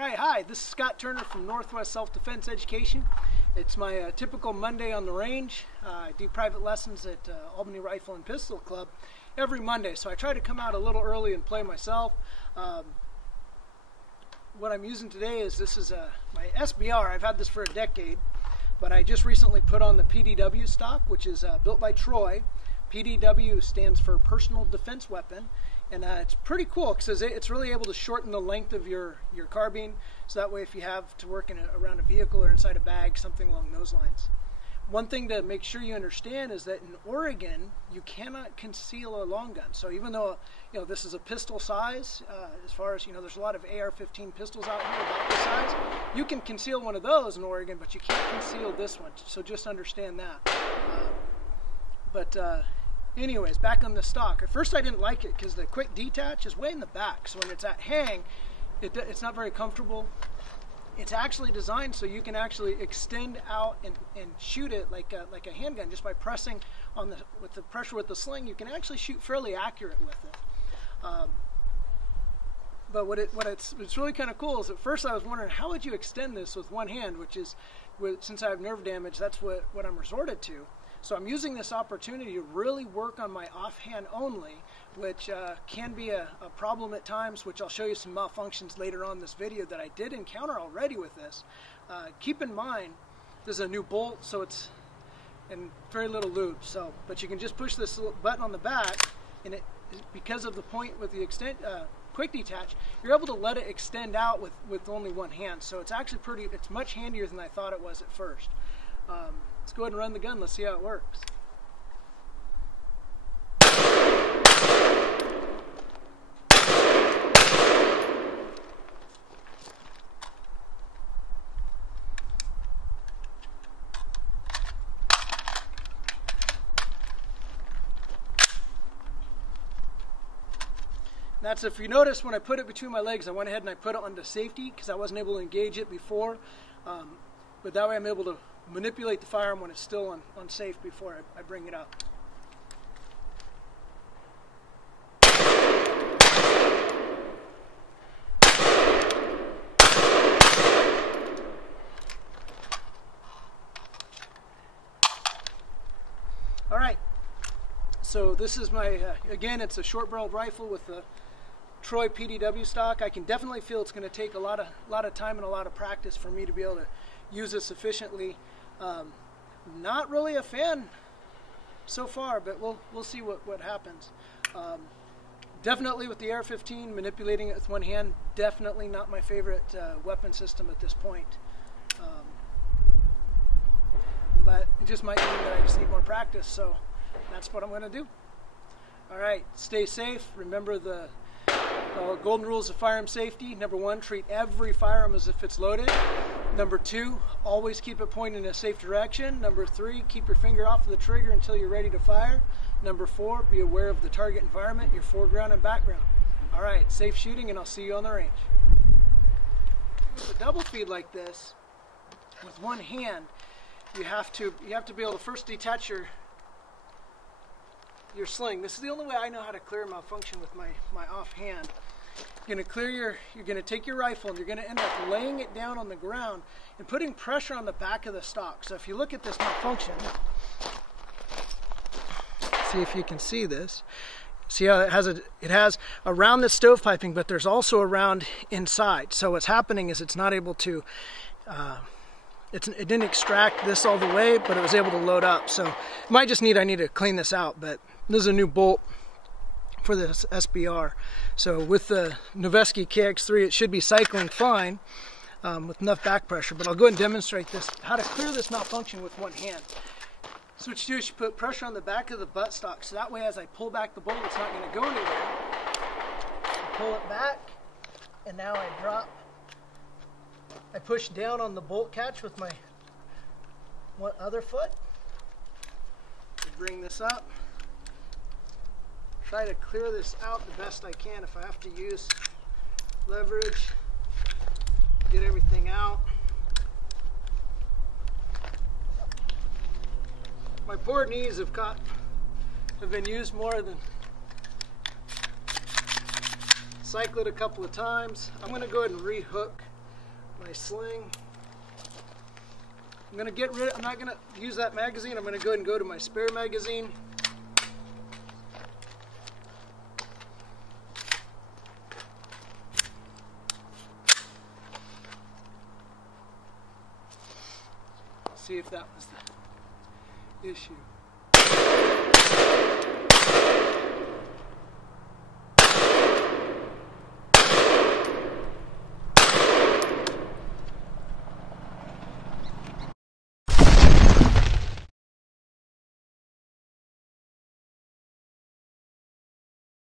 Alright, hi, this is Scott Turner from Northwest Self-Defense Education. It's my typical Monday on the range. I do private lessons at Albany Rifle and Pistol Club every Monday, so I try to come out a little early and play myself. What I'm using today is my SBR. I've had this for a decade, but I just recently put on the PDW stock, which is built by Troy. PDW stands for Personal Defense Weapon, and it's pretty cool because it's really able to shorten the length of your carbine, so that way if you have to work around a vehicle or inside a bag, something along those lines. One thing to make sure you understand is that in Oregon, you cannot conceal a long gun. So even though this is a pistol size, as far as there's a lot of AR-15 pistols out here about this size, you can conceal one of those in Oregon, but you can't conceal this one. So just understand that. Anyways, back on the stock. At first I didn't like it because the quick detach is way in the back. So when it's at hang, it's not very comfortable. It's actually designed so you can actually extend out and shoot it like a handgun just by pressing on with the pressure with the sling. You can actually shoot fairly accurate with it. But what's really kind of cool is at first I was wondering how would you extend this with one hand, since I have nerve damage, that's what I'm resorted to. So I'm using this opportunity to really work on my offhand only, which can be a problem at times, which I'll show you some malfunctions later on in this video that I did encounter already with this. Keep in mind, this is a new bolt, so it's in very little lube. But you can just push this little button on the back, and because of the point with the quick detach, you're able to let it extend out with only one hand. So it's actually it's much handier than I thought it was at first. Let's go ahead and run the gun. Let's see how it works. That's if you notice when I put it between my legs, I went ahead and I put it onto safety because I wasn't able to engage it before. But that way I'm able to manipulate the firearm when it's still unsafe before I bring it up. Alright, so this is my, again, it's a short-barreled rifle with the Troy PDW stock. I can definitely feel it's going to take a lot of time and a lot of practice for me to be able to use this efficiently. Not really a fan so far, but we'll see what happens. Definitely with the AR-15, manipulating it with one hand, definitely not my favorite weapon system at this point. But it just might mean that I just need more practice, so that's what I'm going to do. Alright, stay safe. Remember the golden rules of firearm safety. Number 1, treat every firearm as if it's loaded. Number 2, always keep it pointed in a safe direction. Number 3, keep your finger off of the trigger until you're ready to fire. Number 4, be aware of the target environment, your foreground and background. Alright, safe shooting, and I'll see you on the range. With a double feed like this, with one hand, you have to be able to first detach your sling. This is the only way I know how to clear malfunction with my offhand. You're going to take your rifle and you're going to end up laying it down on the ground and putting pressure on the back of the stock. So if you look at this malfunction, see if you can see this. See how it has around the stovepiping, but there's also a round inside. So what's happening is it's not able to, it didn't extract this all the way, but it was able to load up. So I need to clean this out, but this is a new bolt for this SBR. So with the Noveske KX3, it should be cycling fine with enough back pressure, but I'll go ahead and demonstrate how to clear this malfunction with one hand. So what you do is you put pressure on the back of the buttstock, so that way as I pull back the bolt, it's not going to go anywhere. I pull it back, and now I push down on the bolt catch with my other foot. Bring this up. Try to clear this out the best I can. If I have to use leverage, get everything out. My poor knees have been used more than cycle it a couple of times. I'm going to go ahead and rehook my sling. I'm not going to use that magazine. I'm going to go ahead and go to my spare magazine. See if that was the issue.